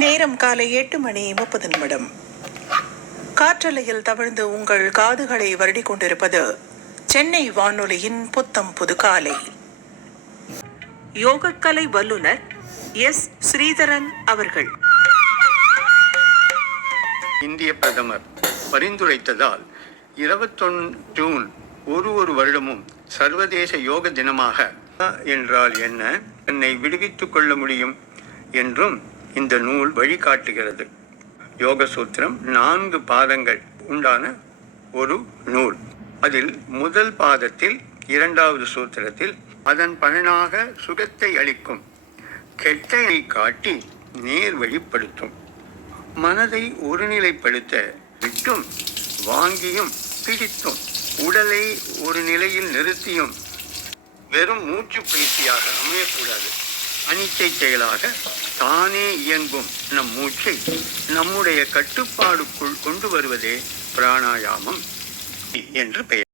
நேரம் காலை 8:30. காற்றலையில் தவிழ்ந்து உங்கள் காதுகளை வருடிக் கொண்டிருப்பது சென்னை வானொலியின் புத்தம் புது காலை. யோகக்கலை வல்லுனர் எஸ். ஸ்ரீதரன் அவர்கள். இந்திய பிரதமர் பரிந்துரைத்ததால் 21 ஜூன் ஒரு வருடமும் சர்வதேச யோக தினமாக என்றால் என்ன, என்னை விடுவித்துக் கொள்ள முடியும் என்றும் இந்த நூல் வழிகாட்டுகிறது. யோக சூத்திரம் 4 பாதங்கள் உண்டான ஒரு நூல். அதில் முதல் பாதத்தில் 2வது சூத்திரத்தில் அதன் பலனாக சுகத்தை அளிக்கும் கெட்டதை காட்டி நேர் வழிப்படுத்தும், மனதை ஒருநிலைப்படுத்த விட்டும் வாங்கியும் பிடித்தும் உடலை ஒரு நிலையில் நிறுத்தியும் வெறும் மூச்சு பயிற்சியாக அமையக்கூடாது. அனிச்சை செயலாக தானே இயங்கும் நம் மூச்சை நம்முடைய கட்டுப்பாடுக்குள் கொண்டு வருவதே பிராணாயாமம் என்று பெயர்.